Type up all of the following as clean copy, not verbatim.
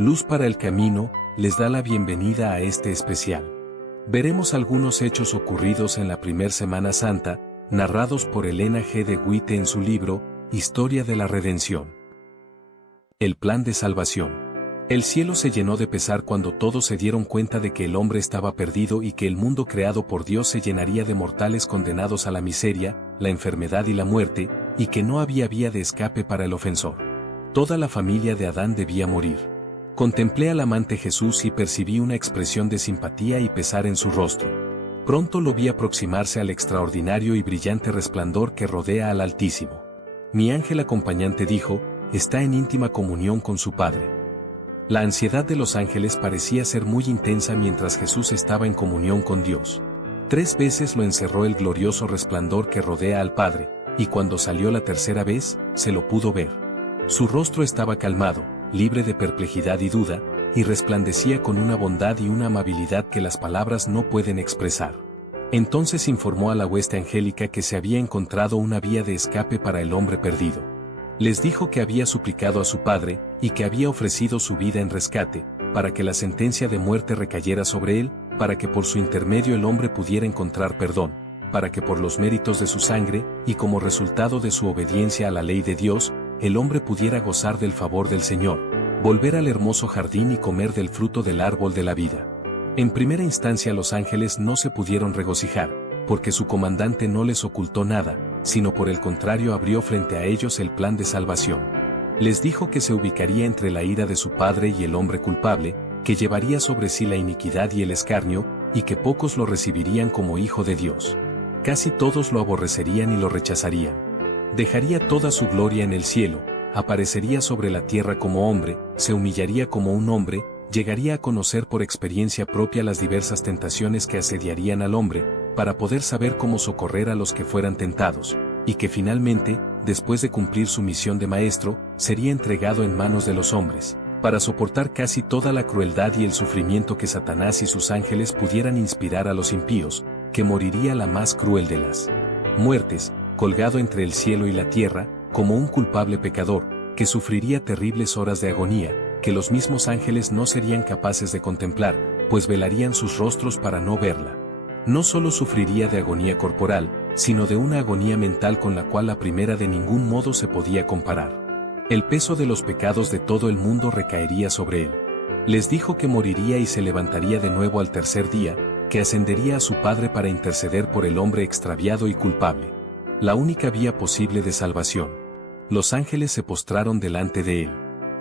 Luz para el Camino, les da la bienvenida a este especial. Veremos algunos hechos ocurridos en la primer Semana Santa, narrados por Elena G. de Witte en su libro, Historia de la Redención. El plan de salvación. El cielo se llenó de pesar cuando todos se dieron cuenta de que el hombre estaba perdido y que el mundo creado por Dios se llenaría de mortales condenados a la miseria, la enfermedad y la muerte, y que no había vía de escape para el ofensor. Toda la familia de Adán debía morir. Contemplé al amante Jesús y percibí una expresión de simpatía y pesar en su rostro. Pronto lo vi aproximarse al extraordinario y brillante resplandor que rodea al Altísimo. Mi ángel acompañante dijo, está en íntima comunión con su Padre. La ansiedad de los ángeles parecía ser muy intensa mientras Jesús estaba en comunión con Dios. 3 veces lo encerró el glorioso resplandor que rodea al Padre, y cuando salió la tercera vez, se lo pudo ver. Su rostro estaba calmado, libre de perplejidad y duda, y resplandecía con una bondad y una amabilidad que las palabras no pueden expresar. Entonces informó a la hueste angélica que se había encontrado una vía de escape para el hombre perdido. Les dijo que había suplicado a su Padre, y que había ofrecido su vida en rescate, para que la sentencia de muerte recayera sobre él, para que por su intermedio el hombre pudiera encontrar perdón, para que por los méritos de su sangre, y como resultado de su obediencia a la ley de Dios, el hombre pudiera gozar del favor del Señor, volver al hermoso jardín y comer del fruto del árbol de la vida. En primera instancia los ángeles no se pudieron regocijar, porque su comandante no les ocultó nada, sino por el contrario abrió frente a ellos el plan de salvación. Les dijo que se ubicaría entre la ira de su padre y el hombre culpable, que llevaría sobre sí la iniquidad y el escarnio, y que pocos lo recibirían como hijo de Dios. Casi todos lo aborrecerían y lo rechazarían. Dejaría toda su gloria en el cielo, aparecería sobre la tierra como hombre, se humillaría como un hombre, llegaría a conocer por experiencia propia las diversas tentaciones que asediarían al hombre, para poder saber cómo socorrer a los que fueran tentados, y que finalmente, después de cumplir su misión de maestro, sería entregado en manos de los hombres, para soportar casi toda la crueldad y el sufrimiento que Satanás y sus ángeles pudieran inspirar a los impíos, que moriría la más cruel de las muertes, colgado entre el cielo y la tierra, como un culpable pecador, que sufriría terribles horas de agonía, que los mismos ángeles no serían capaces de contemplar, pues velarían sus rostros para no verla. No solo sufriría de agonía corporal, sino de una agonía mental con la cual la primera de ningún modo se podía comparar. El peso de los pecados de todo el mundo recaería sobre él. Les dijo que moriría y se levantaría de nuevo al tercer día, que ascendería a su Padre para interceder por el hombre extraviado y culpable. La única vía posible de salvación. Los ángeles se postraron delante de él.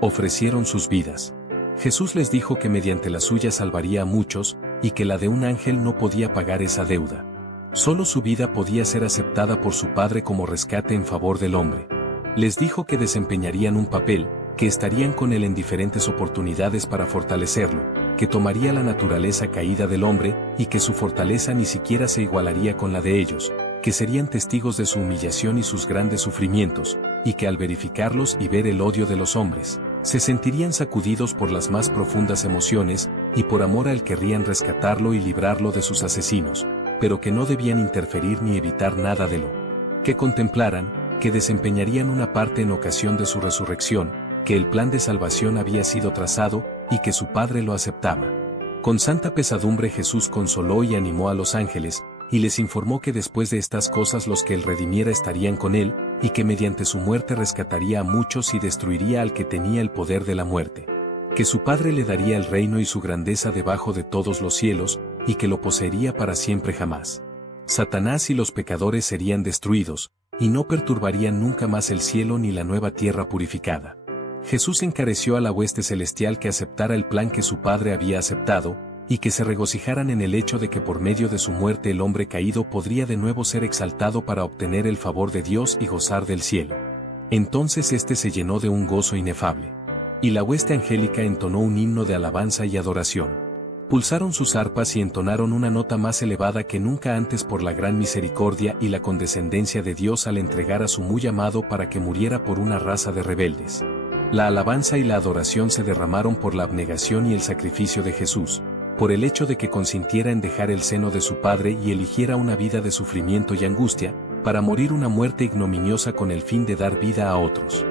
Ofrecieron sus vidas. Jesús les dijo que mediante la suya salvaría a muchos, y que la de un ángel no podía pagar esa deuda. Solo su vida podía ser aceptada por su Padre como rescate en favor del hombre. Les dijo que desempeñarían un papel, que estarían con él en diferentes oportunidades para fortalecerlo, que tomaría la naturaleza caída del hombre, y que su fortaleza ni siquiera se igualaría con la de ellos, que serían testigos de su humillación y sus grandes sufrimientos, y que al verificarlos y ver el odio de los hombres, se sentirían sacudidos por las más profundas emociones, y por amor a él querrían rescatarlo y librarlo de sus asesinos, pero que no debían interferir ni evitar nada de lo que contemplaran, que desempeñarían una parte en ocasión de su resurrección, que el plan de salvación había sido trazado, y que su Padre lo aceptaba. Con santa pesadumbre Jesús consoló y animó a los ángeles, y les informó que después de estas cosas los que él redimiera estarían con él, y que mediante su muerte rescataría a muchos y destruiría al que tenía el poder de la muerte. Que su Padre le daría el reino y su grandeza debajo de todos los cielos, y que lo poseería para siempre jamás. Satanás y los pecadores serían destruidos, y no perturbarían nunca más el cielo ni la nueva tierra purificada. Jesús encareció a la hueste celestial que aceptara el plan que su Padre había aceptado, y que se regocijaran en el hecho de que por medio de su muerte el hombre caído podría de nuevo ser exaltado para obtener el favor de Dios y gozar del cielo. Entonces éste se llenó de un gozo inefable. Y la hueste angélica entonó un himno de alabanza y adoración. Pulsaron sus arpas y entonaron una nota más elevada que nunca antes por la gran misericordia y la condescendencia de Dios al entregar a su muy amado para que muriera por una raza de rebeldes. La alabanza y la adoración se derramaron por la abnegación y el sacrificio de Jesús, por el hecho de que consintiera en dejar el seno de su Padre y eligiera una vida de sufrimiento y angustia, para morir una muerte ignominiosa con el fin de dar vida a otros.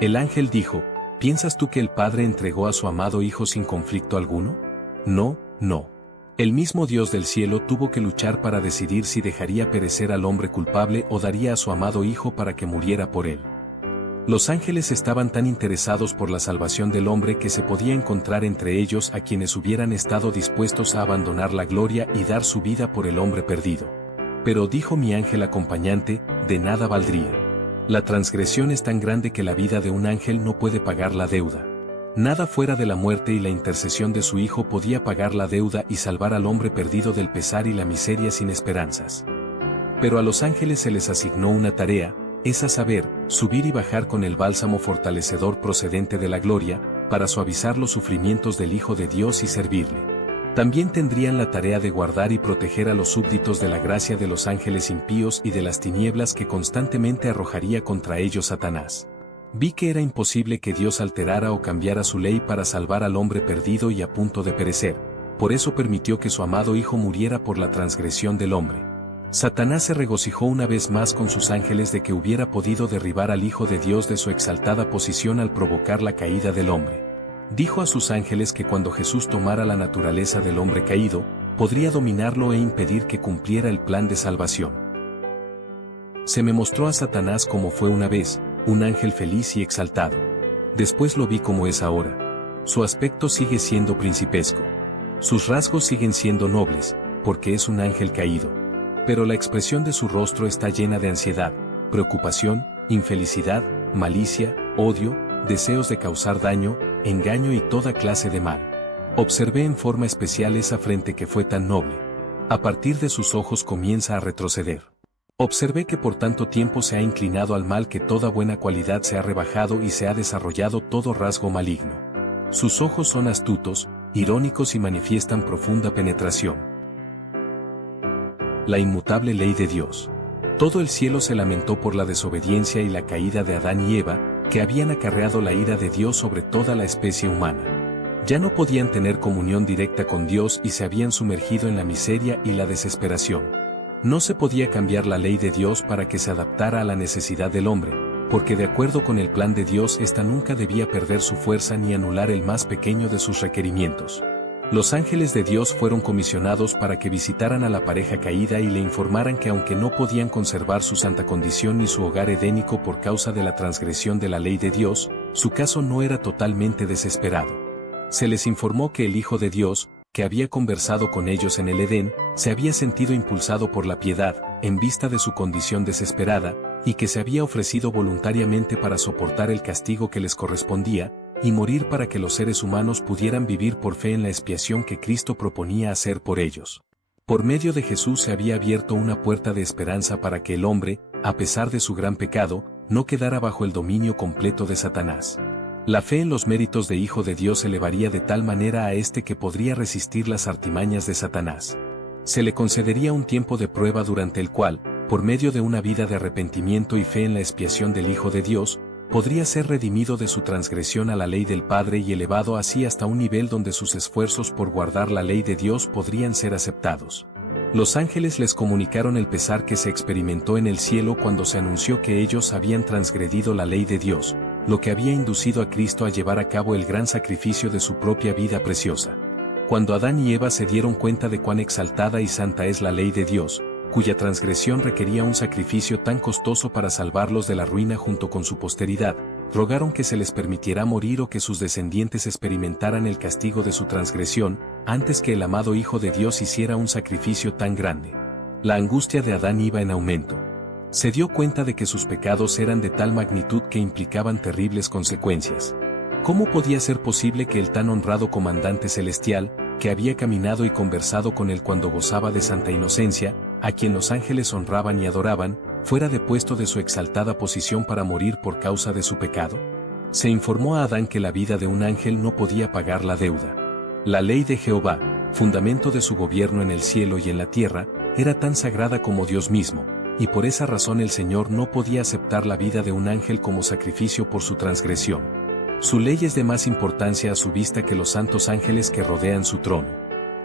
El ángel dijo, ¿Piensas tú que el Padre entregó a su amado Hijo sin conflicto alguno? No, no. El mismo Dios del cielo tuvo que luchar para decidir si dejaría perecer al hombre culpable o daría a su amado Hijo para que muriera por él. Los ángeles estaban tan interesados por la salvación del hombre que se podía encontrar entre ellos a quienes hubieran estado dispuestos a abandonar la gloria y dar su vida por el hombre perdido. Pero dijo mi ángel acompañante, de nada valdría. La transgresión es tan grande que la vida de un ángel no puede pagar la deuda. Nada fuera de la muerte y la intercesión de su Hijo podía pagar la deuda y salvar al hombre perdido del pesar y la miseria sin esperanzas. Pero a los ángeles se les asignó una tarea, es a saber, subir y bajar con el bálsamo fortalecedor procedente de la gloria, para suavizar los sufrimientos del Hijo de Dios y servirle. También tendrían la tarea de guardar y proteger a los súbditos de la gracia de los ángeles impíos y de las tinieblas que constantemente arrojaría contra ellos Satanás. Vi que era imposible que Dios alterara o cambiara su ley para salvar al hombre perdido y a punto de perecer, por eso permitió que su amado Hijo muriera por la transgresión del hombre. Satanás se regocijó una vez más con sus ángeles de que hubiera podido derribar al Hijo de Dios de su exaltada posición al provocar la caída del hombre. Dijo a sus ángeles que cuando Jesús tomara la naturaleza del hombre caído, podría dominarlo e impedir que cumpliera el plan de salvación. Se me mostró a Satanás como fue una vez, un ángel feliz y exaltado. Después lo vi como es ahora. Su aspecto sigue siendo principesco. Sus rasgos siguen siendo nobles, porque es un ángel caído. Pero la expresión de su rostro está llena de ansiedad, preocupación, infelicidad, malicia, odio, deseos de causar daño, engaño y toda clase de mal. Observé en forma especial esa frente que fue tan noble. A partir de sus ojos comienza a retroceder. Observé que por tanto tiempo se ha inclinado al mal que toda buena cualidad se ha rebajado y se ha desarrollado todo rasgo maligno. Sus ojos son astutos, irónicos y manifiestan profunda penetración. La inmutable ley de Dios. Todo el cielo se lamentó por la desobediencia y la caída de Adán y Eva, que habían acarreado la ira de Dios sobre toda la especie humana. Ya no podían tener comunión directa con Dios y se habían sumergido en la miseria y la desesperación. No se podía cambiar la ley de Dios para que se adaptara a la necesidad del hombre, porque de acuerdo con el plan de Dios ésta nunca debía perder su fuerza ni anular el más pequeño de sus requerimientos. Los ángeles de Dios fueron comisionados para que visitaran a la pareja caída y le informaran que aunque no podían conservar su santa condición ni su hogar edénico por causa de la transgresión de la ley de Dios, su caso no era totalmente desesperado. Se les informó que el Hijo de Dios, que había conversado con ellos en el Edén, se había sentido impulsado por la piedad, en vista de su condición desesperada, y que se había ofrecido voluntariamente para soportar el castigo que les correspondía, y morir para que los seres humanos pudieran vivir por fe en la expiación que Cristo proponía hacer por ellos. Por medio de Jesús se había abierto una puerta de esperanza para que el hombre, a pesar de su gran pecado, no quedara bajo el dominio completo de Satanás. La fe en los méritos de Hijo de Dios elevaría de tal manera a éste que podría resistir las artimañas de Satanás. Se le concedería un tiempo de prueba durante el cual, por medio de una vida de arrepentimiento y fe en la expiación del Hijo de Dios, podría ser redimido de su transgresión a la ley del Padre y elevado así hasta un nivel donde sus esfuerzos por guardar la ley de Dios podrían ser aceptados. Los ángeles les comunicaron el pesar que se experimentó en el cielo cuando se anunció que ellos habían transgredido la ley de Dios, lo que había inducido a Cristo a llevar a cabo el gran sacrificio de su propia vida preciosa. Cuando Adán y Eva se dieron cuenta de cuán exaltada y santa es la ley de Dios, cuya transgresión requería un sacrificio tan costoso para salvarlos de la ruina junto con su posteridad, rogaron que se les permitiera morir o que sus descendientes experimentaran el castigo de su transgresión, antes que el amado Hijo de Dios hiciera un sacrificio tan grande. La angustia de Adán iba en aumento. Se dio cuenta de que sus pecados eran de tal magnitud que implicaban terribles consecuencias. ¿Cómo podía ser posible que el tan honrado comandante celestial, que había caminado y conversado con él cuando gozaba de santa inocencia, a quien los ángeles honraban y adoraban, fuera depuesto de su exaltada posición para morir por causa de su pecado? Se informó a Adán que la vida de un ángel no podía pagar la deuda. La ley de Jehová, fundamento de su gobierno en el cielo y en la tierra, era tan sagrada como Dios mismo, y por esa razón el Señor no podía aceptar la vida de un ángel como sacrificio por su transgresión. Su ley es de más importancia a su vista que los santos ángeles que rodean su trono.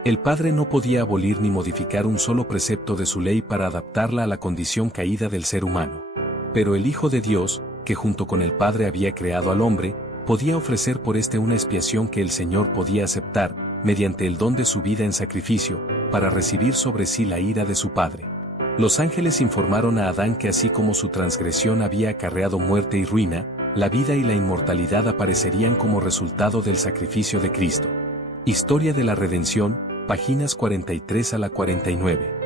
El Padre no podía abolir ni modificar un solo precepto de su ley para adaptarla a la condición caída del ser humano. Pero el Hijo de Dios, que junto con el Padre había creado al hombre, podía ofrecer por una expiación que el Señor podía aceptar, mediante el don de su vida en sacrificio, para recibir sobre sí la ira de su Padre. Los ángeles informaron a Adán que así como su transgresión había acarreado muerte y ruina, la vida y la inmortalidad aparecerían como resultado del sacrificio de Cristo. Historia de la Redención, páginas 43 a la 49.